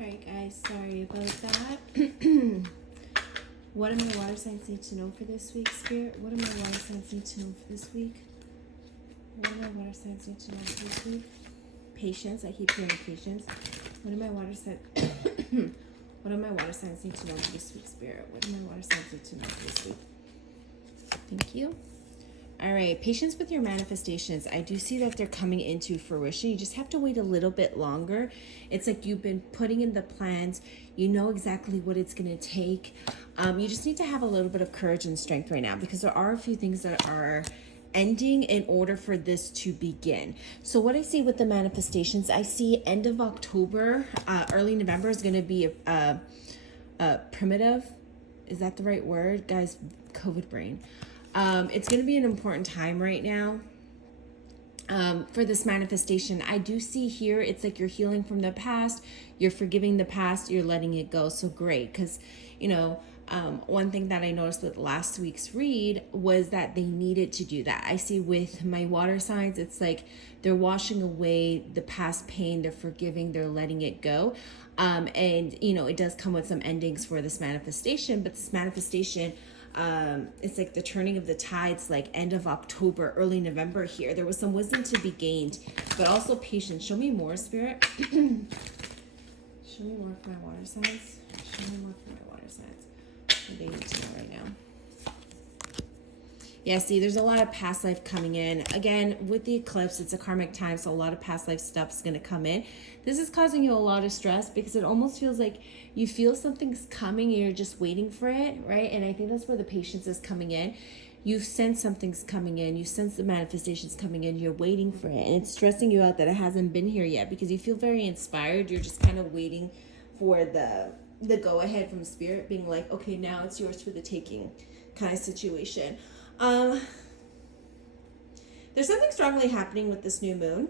Alright guys, sorry about that. What do my water signs need to know for this week, Spirit? What do my water signs need to know for this week? What do my water signs need to know for this week? Patience, I keep hearing patience. What do my water signs what do my water signs need to know for this week, Spirit? What do my water signs need to know for this week? Thank you. All right, patience with your manifestations. I do see that they're coming into fruition. You just have to wait a little bit longer. It's like you've been putting in the plans. You know exactly what it's going to take. You just need to have a little bit of courage and strength right now because there are a few things that are ending in order for this to begin. So what I see with the manifestations, I see end of October, early November is going to be a primitive. Is that the right word? Guys, COVID brain. It's going to be an important time right now for this manifestation. I do see here, it's like you're healing from the past, you're forgiving the past, you're letting it go. So great, because, one thing that I noticed with last week's read was that they needed to do that. I see with my water signs, it's like they're washing away the past pain, they're forgiving, they're letting it go. It does come with some endings for this manifestation, but this manifestation, it's like the turning of the tides, like end of October, early November here. There was some wisdom to be gained, but also patience. Show me more, Spirit. Show me more for my water signs. Show me more for my water signs. What they need to know right now. Yeah, see, there's a lot of past life coming in. Again, with the eclipse, it's a karmic time, so a lot of past life stuff is going to come in. This is causing you a lot of stress because it almost feels like you feel something's coming and you're just waiting for it, right? And I think that's where the patience is coming in. You sense something's coming in. You sense the manifestation's coming in. You're waiting for it. And it's stressing you out that it hasn't been here yet because you feel very inspired. You're just kind of waiting for the go-ahead from Spirit being like, okay, now it's yours for the taking kind of situation. There's something strongly happening with this new moon,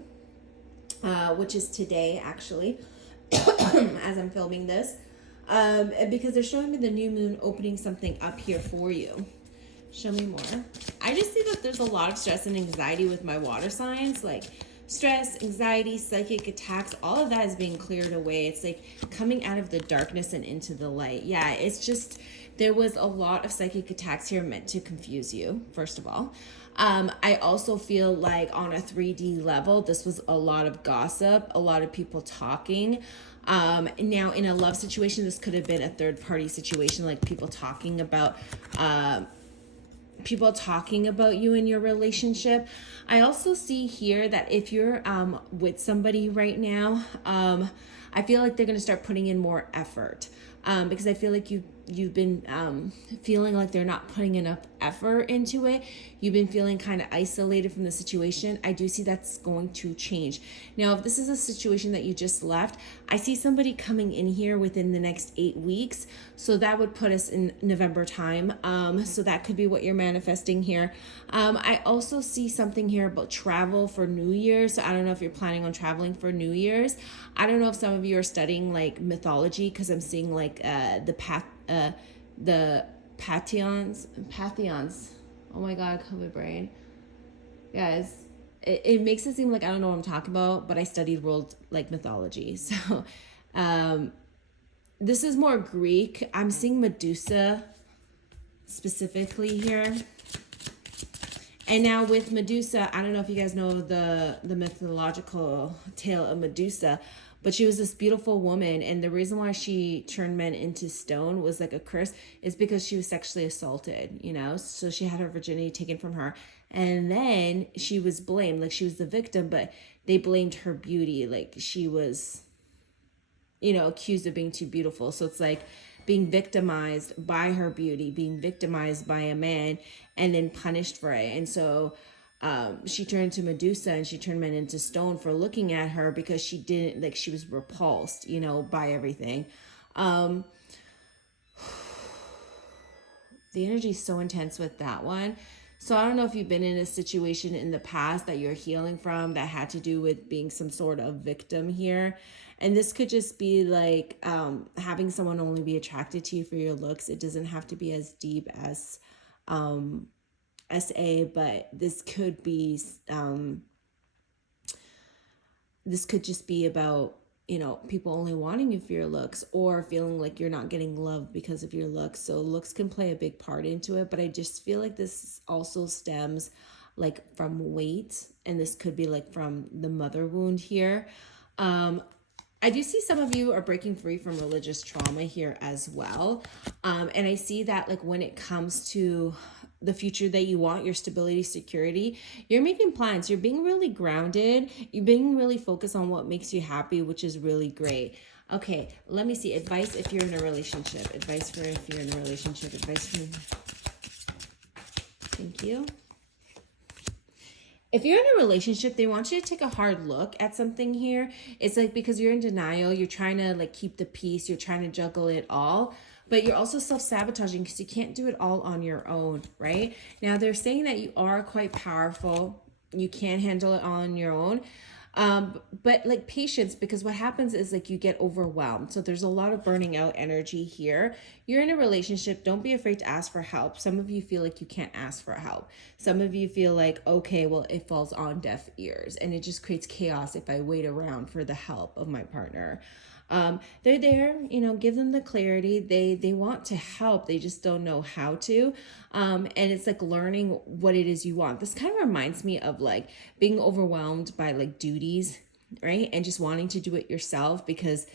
which is today actually, as I'm filming this, because they're showing me the new moon opening something up here for you. Show me more. I just see that there's a lot of stress and anxiety with my water signs, like stress, anxiety, psychic attacks, all of that is being cleared away. It's like coming out of the darkness and into the light. Yeah, it's just, there was a lot of psychic attacks here meant to confuse you, first of all. I also feel like on a 3D level, this was a lot of gossip, a lot of people talking. Now in a love situation, this could have been a third party situation, like people talking about you in your relationship. I also see here that if you're with somebody right now, I feel like they're going to start putting in more effort because I feel like you've been feeling like they're not putting enough effort into it. You've been feeling kind of isolated from the situation. I do see that's going to change. Now, if this is a situation that you just left, I see somebody coming in here within the next 8 weeks. So that would put us in November time. So that could be what you're manifesting here. I also see something here about travel for New Year's. So I don't know if you're planning on traveling for New Year's. I don't know if some of you are studying like mythology because I'm seeing like the Pantheons. Oh my God, COVID brain. Guys, it makes it seem like I don't know what I'm talking about, but I studied world like mythology. So this is more Greek. I'm seeing Medusa specifically here. And now with Medusa, I don't know if you guys know the mythological tale of Medusa, but she was this beautiful woman, and the reason why she turned men into stone was like a curse is because she was sexually assaulted, so she had her virginity taken from her, and then she was blamed, like she was the victim, but they blamed her beauty, like she was accused of being too beautiful. So it's like being victimized by her beauty, being victimized by a man, and then punished for it. And so she turned to Medusa and she turned men into stone for looking at her because she didn't, like she was repulsed, by everything. The energy is so intense with that one. So I don't know if you've been in a situation in the past that you're healing from that had to do with being some sort of victim here. And this could just be like having someone only be attracted to you for your looks. It doesn't have to be as deep as SA, but this could be this could just be about people only wanting you for your looks, or feeling like you're not getting love because of your looks. So looks can play a big part into it, but I just feel like this also stems like from weight, and this could be like from the mother wound here. I do see some of you are breaking free from religious trauma here as well. And I see that like when it comes to the future that you want, your stability, security, you're making plans. You're being really grounded. You're being really focused on what makes you happy, which is really great. Okay, let me see. Advice if you're in a relationship. Advice for if you're in a relationship. Advice for... Thank you. If you're in a relationship, they want you to take a hard look at something here. It's like because you're in denial, you're trying to like keep the peace, you're trying to juggle it all, but you're also self-sabotaging because you can't do it all on your own, right? Now, they're saying that you are quite powerful. You can handle it all on your own. But like patience, because what happens is like you get overwhelmed. So there's a lot of burning out energy here. You're in a relationship. Don't be afraid to ask for help. Some of you feel like you can't ask for help. Some of you feel like, okay, well, it falls on deaf ears and it just creates chaos if I wait around for the help of my partner. They're there, give them the clarity. They want to help. They just don't know how to. And it's like learning what it is you want. This kind of reminds me of like being overwhelmed by like duties, right? And just wanting to do it yourself because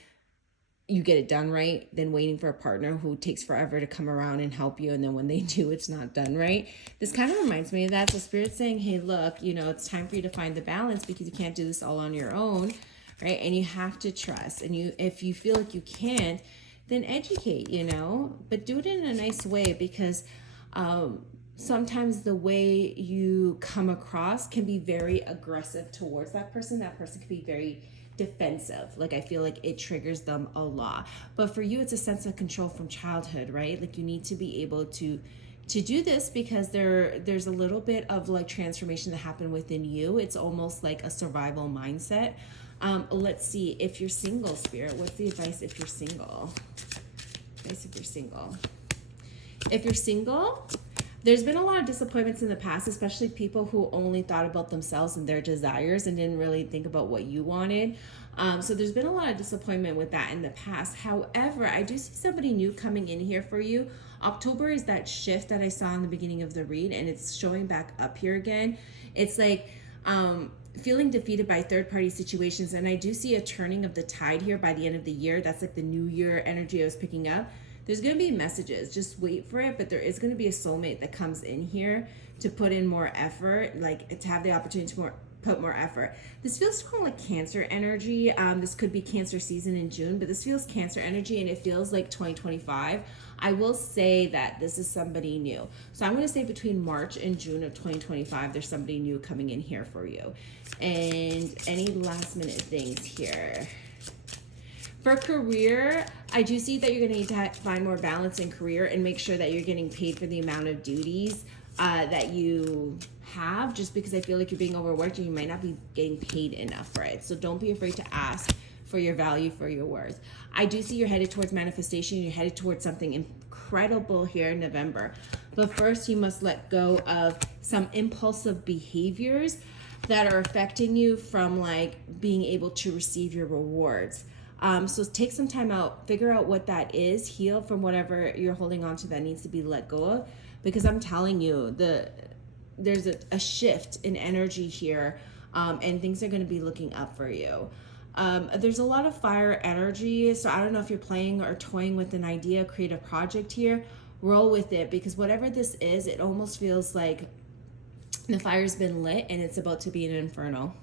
you get it done right, then waiting for a partner who takes forever to come around and help you. And then when they do, it's not done right. This kind of reminds me of that. The Spirit's saying, hey, look, it's time for you to find the balance because you can't do this all on your own. Right? And you have to trust. And if you feel like you can't, then educate, but do it in a nice way because sometimes the way you come across can be very aggressive towards that person. That person can be very defensive. Like I feel like it triggers them a lot. But for you, it's a sense of control from childhood, right? Like you need to be able to do this because there's a little bit of like transformation that happened within you. It's almost like a survival mindset. Let's see, if you're single, Spirit, what's the advice if you're single? Advice if you're single. If you're single, there's been a lot of disappointments in the past, especially people who only thought about themselves and their desires and didn't really think about what you wanted. So there's been a lot of disappointment with that in the past. However, I do see somebody new coming in here for you. October is that shift that I saw in the beginning of the read, and it's showing back up here again. It's like, feeling defeated by third-party situations, and I do see a turning of the tide here by the end of the year. That's like the new year energy I was picking up. There's going to be messages. Just wait for it, but there is going to be a soulmate that comes in here to put in more effort, like to have the opportunity to put more effort. This feels kind of like Cancer energy. This could be Cancer season in June, but this feels Cancer energy, and it feels like 2025. I will say that this is somebody new. So I'm going to say between March and June of 2025, there's somebody new coming in here for you. And any last minute things here. For career, I do see that you're going to need to find more balance in career and make sure that you're getting paid for the amount of duties that you have, just because I feel like you're being overworked and you might not be getting paid enough for it. So don't be afraid to ask for your value, for your worth. I do see you're headed towards manifestation. You're headed towards something incredible here in November. But first, you must let go of some impulsive behaviors that are affecting you from like being able to receive your rewards. So take some time out, figure out what that is, heal from whatever you're holding on to that needs to be let go of. Because I'm telling you, there's a shift in energy here, and things are going to be looking up for you. There's a lot of fire energy, so I don't know if you're playing or toying with an idea, creative project here. Roll with it, because whatever this is, it almost feels like the fire's been lit and it's about to be an inferno.